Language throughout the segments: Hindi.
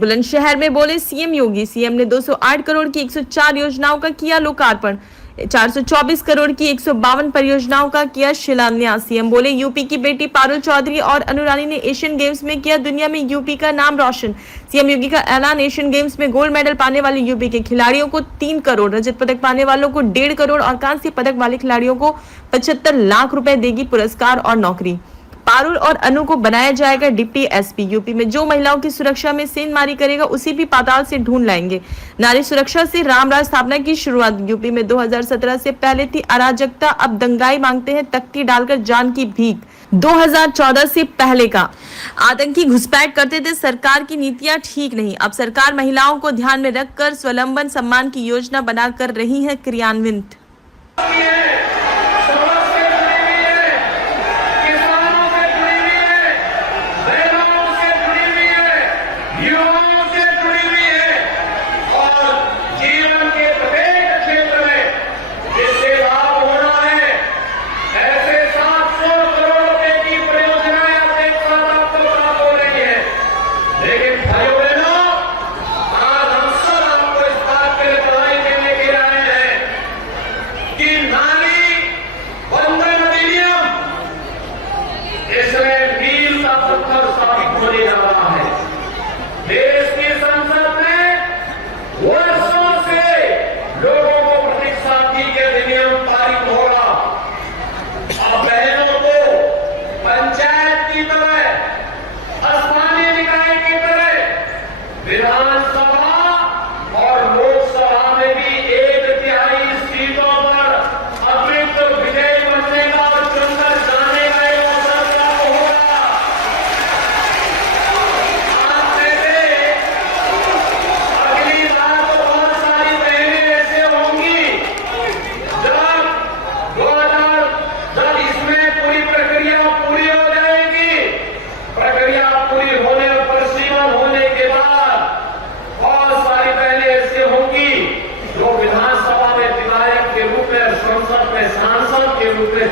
बुलंदशहर में बोले सीएम योगी। सीएम ने 208 करोड़ की 104 योजनाओं का किया लोकार्पण। 424 करोड़ की 152 परियोजनाओं का किया शिलान्यास। सीएम बोले यूपी की बेटी पारुल चौधरी और अनु रानी ने एशियन गेम्स में किया दुनिया में यूपी का नाम रोशन। सीएम योगी का ऐलान। एशियन गेम्स में गोल्ड मेडल पाने वाले यूपी के खिलाड़ियों को 3 करोड़, रजत पदक पाने वालों को 1.5 करोड़ और कांस्य पदक वाले खिलाड़ियों को 75 लाख रुपए देगी पुरस्कार और नौकरी। पारुल और अनु को बनाया जाएगा डिप्टी एसपी। यूपी में जो महिलाओं की सुरक्षा में सेंधमारी करेगा उसी भी पाताल से ढूंढ लाएंगे। नारी सुरक्षा से रामराज स्थापना की शुरुआत। यूपी में 2017 से पहले थी अराजकता, अब दंगाई मांगते हैं तख्ती डालकर जान की भीख। 2014 से पहले का आतंकी घुसपैठ करते थे, सरकार की नीतियां ठीक नहीं। अब सरकार महिलाओं को ध्यान में रखकर स्वावलंबन सम्मान की योजना बनाकर रही है क्रियान्वित।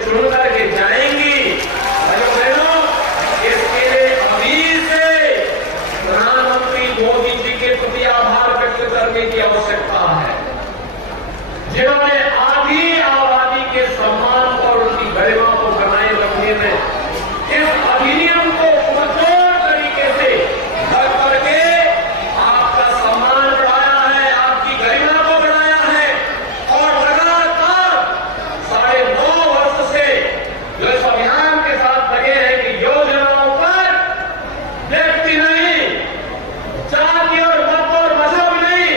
चुन करके जाएंगी। इसके लिए अभी से प्रधानमंत्री मोदी जी के प्रति आभार व्यक्त करने की आवश्यकता है, जिन्होंने आधी आबादी के सम्मान और उनकी गरिमा को बनाए रखने में इस अधिनियम को कठोर तरीके से रख करके आपका सम्मान बढ़ाया है, आपकी गरिमा को बढ़ाया है और लगातार 9.5 वर्ष से जो इस अभियान के साथ लगे हैं कि योजनाओं पर व्यक्ति नहीं, जाति और मत और मजहब नहीं,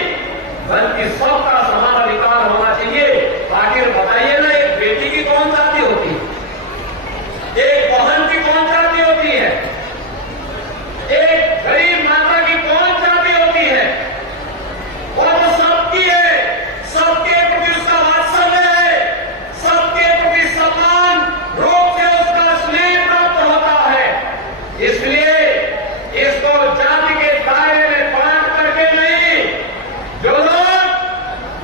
बल्कि सबका समान अधिकार होना चाहिए। आखिर बताइए ना, एक बेटी की कौन जाति होती है, एक बहन की कौन जाति होती है, एक गरीब माता की कौन जाति होती है? और वो सबकी है, सबके प्रति उसका वात्सल्य है, सबके प्रति सम्मान रूप से उसका स्नेह प्राप्त होता है। इसलिए इसको जाति के दायरे में बांट करके नहीं, जो लोग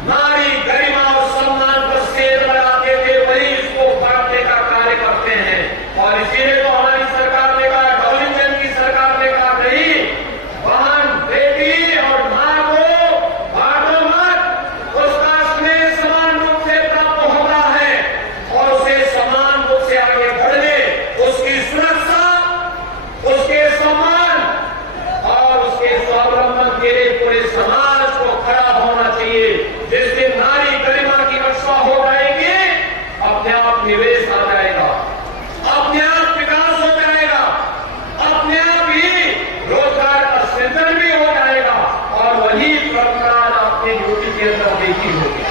नारी गरिमा और सम्मान पर सेध लगाते थे वही इसको बांटने का कार्य करते हैं। और इसीलिए तो हमारी सरकार ने कहा, डॉली चंद की सरकार ने कहा नहीं, बहन बेटी और मां को बांटो मत, उसका स्नेह समान रूप से प्राप्त होता है और उसे समान रूप से आगे बढ़ने, उसकी सुरक्षा, उसके सम्मान और उसके स्वावलंबन के लिए पूरे समाज को खड़ा होना चाहिए। जिस दिन नारी गरिमा की रक्षा हो जाएगी, अपने आप निवेश आ जाएगा, अपने आप विकास हो जाएगा, अपने आप ही रोजगार का सृजन भी हो जाएगा और वही प्रक्रिया आपने यूपी के अंदर देखी होगी।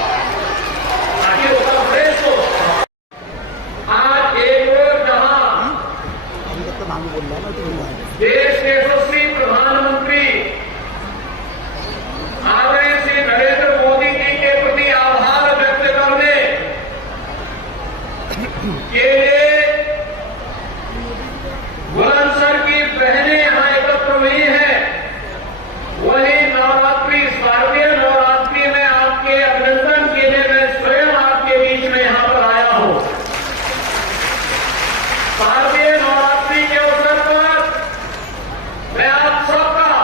आखिर उत्तर प्रदेश को आज एक और जहां देश के यशस्वी प्रधानमंत्री आदरणीय श्री नरेंद्र मोदी जी के प्रति आभार व्यक्त करने के लिए बुलंदशहर की बहनें यहां एकत्र हुई हैं, वही नवरात्रि, शारदीय नवरात्रि में आपके अभिनंदन के लिए मैं स्वयं आपके बीच में यहां पर आया हूं। शारदीय नवरात्रि के अवसर पर मैं आप सबका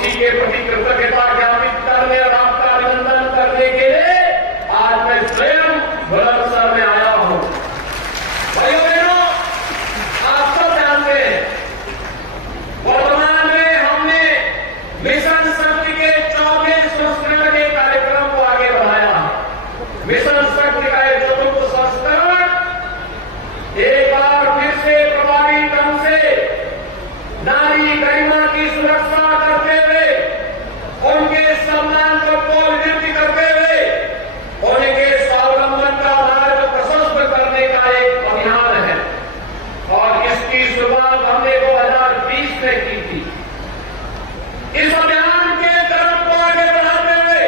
उसी के प्रति कृतज्ञता ज्ञापित करने और आपका अभिनंदन करने के लिए आज मैं स्वयं बुलंदशहर में आया हूं। भाइयों बहनों, आप सब जानते हैं वर्तमान में हमने मिशन शक्ति के 24 संस्करण के कार्यक्रम को आगे बढ़ाया है। मिशन शक्ति का एक चतुर्थ संस्करण एक बार फिर से प्रभावी ढंग से नारी गरिमा की सुरक्षा करते हुए, उनके सम्मान को पुनर्जीवित करते हुए, उनके स्वावलंबन का मार्ग प्रशस्त करने का एक अभियान है और इसकी शुरुआत हमने 2020 में की थी। इस अभियान के तरफ को आगे बढ़ाते हुए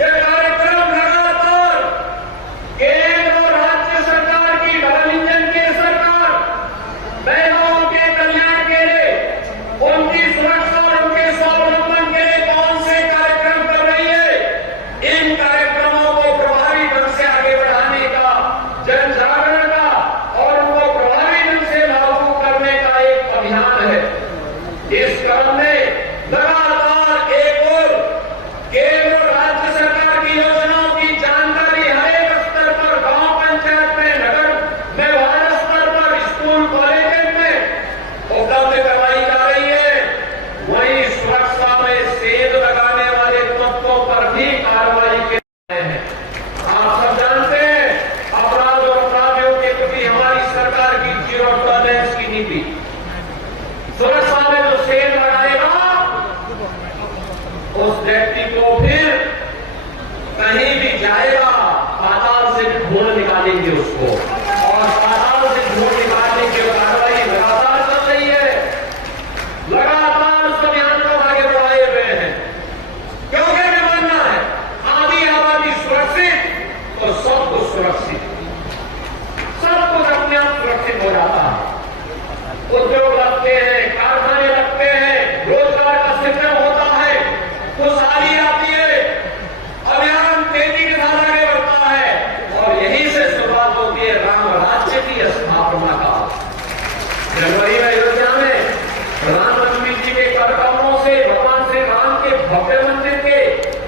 यह कार्यक्रम लगातार केंद्र और राज्य सरकार की डबल इंजन की सरकार बहनों के कल्याण के लिए, उनकी सुरक्षा और उनके स्वावलंबन के लिए कौन से कार्यक्रम कर रही है, इन कार्यक्रमों को प्रभावी ढंग से आगे बढ़ाने का, जन जागरण का और उनको प्रभावी ढंग से लागू करने का एक अभियान है। इस क्रम में लगातार एक और केंद्र और राज्य सरकार की योजनाओं की जानकारी हर एक स्तर पर, गांव पंचायत में, नगर में, वार्ड स्तर पर, स्कूल कॉलेज में उपलब्ध करवाई जा रही है। वहीं सुरक्षा में सेंध लगाने वाले तत्वों पर भी कार्रवाई की जा रही है। आप सब जानते हैं अपराध और अपराधियों के प्रति हमारी सरकार की जीरो टॉलरेंस की नीति। सुरक्षा में जो सेंध लगाएगा उस व्यक्ति को फिर कहीं भी जाएगा पाताल से ढूंढ निकालेंगे उसको, और पाताल से ढूंढ निकालने की कार्रवाई लगातार चल रही है। लगातार उस अभियान को आगे बढ़ाए हुए हैं, क्योंकि हमें मानना है आधी आबादी सुरक्षित तो सब कुछ सुरक्षित, सब कुछ अपने आप सुरक्षित हो जाता है। उद्योग लगते हैं, कारखाने लगते हैं, रोजगार का सृजन होता है, खुशहाली आती है, अभियान तेजी के साथ आगे बढ़ता है और यहीं से शुरुआत होती है राम राज्य की स्थापना का। जनवरी में अयोध्या में प्रधानमंत्री जी के कर कमलों से भगवान श्री राम के भव्य मंदिर के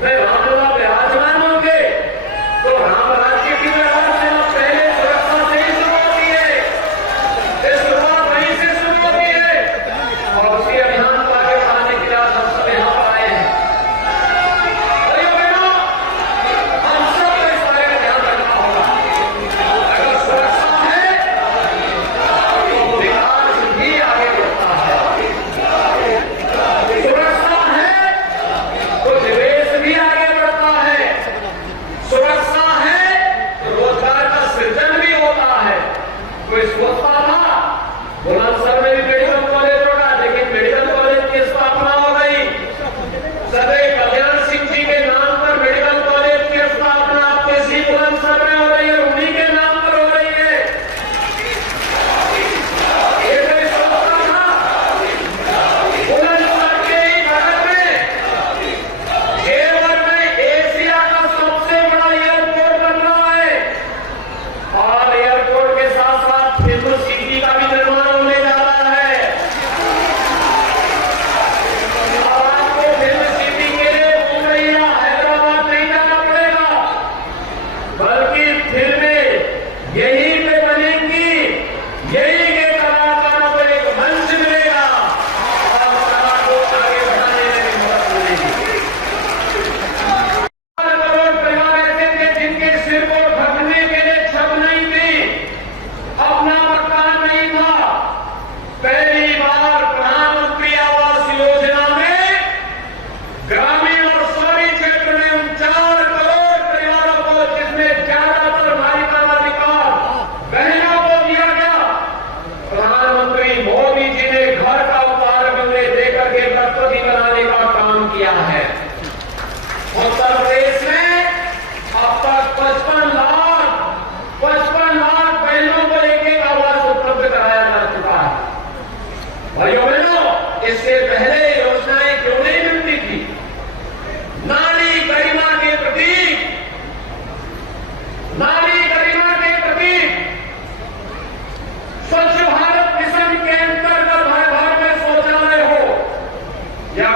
में रामलला विराजमान होंगे, तो राम राज्य की पहले सुरक्षा से ही शुरू होती है। इस शुरुआत वहीं से शुरू होती है और उसी अभियान को आगे बढ़ाने के लिए आज हम सब यहाँ पर आए हैं। भाइयों बहनों, हम सबको इस बारे में ध्यान रखना होगा। अगर सुरक्षा है तो विकास भी आगे बढ़ता है, सुरक्षा है तो निवेश भी आगे बढ़ता है, सुरक्षा है तो रोजगार का सृजन भी होता है। कोई सोचता था बुलंदशहर में भी मेडिकल कॉलेज होगा, लेकिन मेडिकल कॉलेज की स्थापना हो गई। सदैव कल्याण सिंह जी के नाम पर मेडिकल कॉलेज की स्थापना आपके सी बुलंदशहर में हो रही है, उन्हीं के नाम पर हो रही है। ये कोई सोचता था बुलंदशहर के ही नगर में केवल में एशिया का सबसे बड़ा एयरपोर्ट बन रहा है और एयरपोर्ट के साथ साथ फिल्म सिटी का भी निर्माण होने जा रहा है। अब आपको फिल्म सिटी के लिए मुंबई या हैदराबाद नहीं जाना पड़ेगा, बल्कि फिल्में यहीं पे बनेंगी, यहीं के कलाकारों को एक मंच मिलेगा और कला को आगे बढ़ाने में भी मदद मिलेगी। करोड़ परिवार ऐसे थे जिनके सिर को ढकने के लिए छत नहीं थी, अपना मकान नहीं था। पहली बार प्रधानमंत्री आवास योजना में ग्रामीण और शहरी क्षेत्र में 49 करोड़ परिवारों को, जिसमें ज्यादातर बालिकाधिकार बहनों को दिया गया, प्रधानमंत्री मोदी जी ने घर का उपहार बंगले देकर के दत्तक बनाने का काम किया है। उत्तर प्रदेश में अब तक 55 लाख बहनों को एक आवास उपलब्ध कराया जा चुका है। भाइयों बहनों, इससे पहले योजनाएं क्यों नहीं मिलती थी? नारी गरिमा के प्रतीक, नारी गरिमा के प्रतीक स्वच्छ भारत मिशन के अंतर्गत हर घर में शौचालय हो या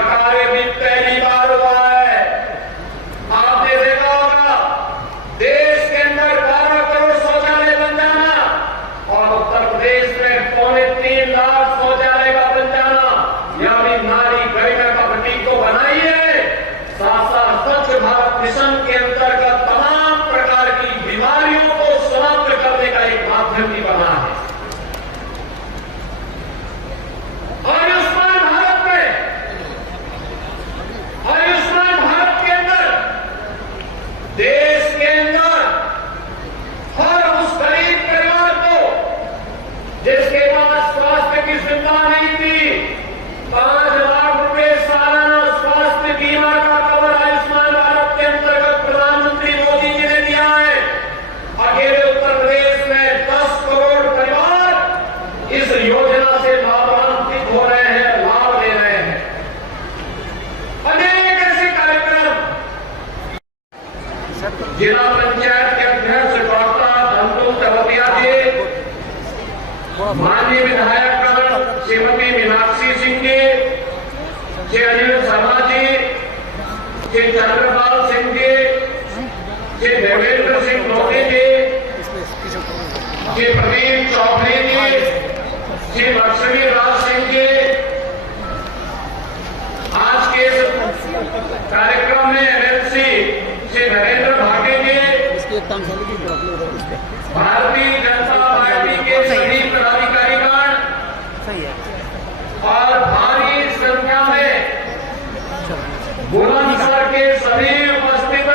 श्रीमती मीनाक्षी सिंह जी, श्री अनिल शर्मा जी, श्री चंद्रपाल सिंह जी, श्री देवेंद्र सिंह मोदी जी, श्री प्रदीप चौधरी जी, श्री लक्ष्मी राज सिंह जी। आज के इस कार्यक्रम में एमएलसी श्री नरेंद्र भाटे जी, भारतीय जनता पार्टी के सभी पदाधिकारीगण और भारी संख्या में बुलंदशहर के सभी उपस्थित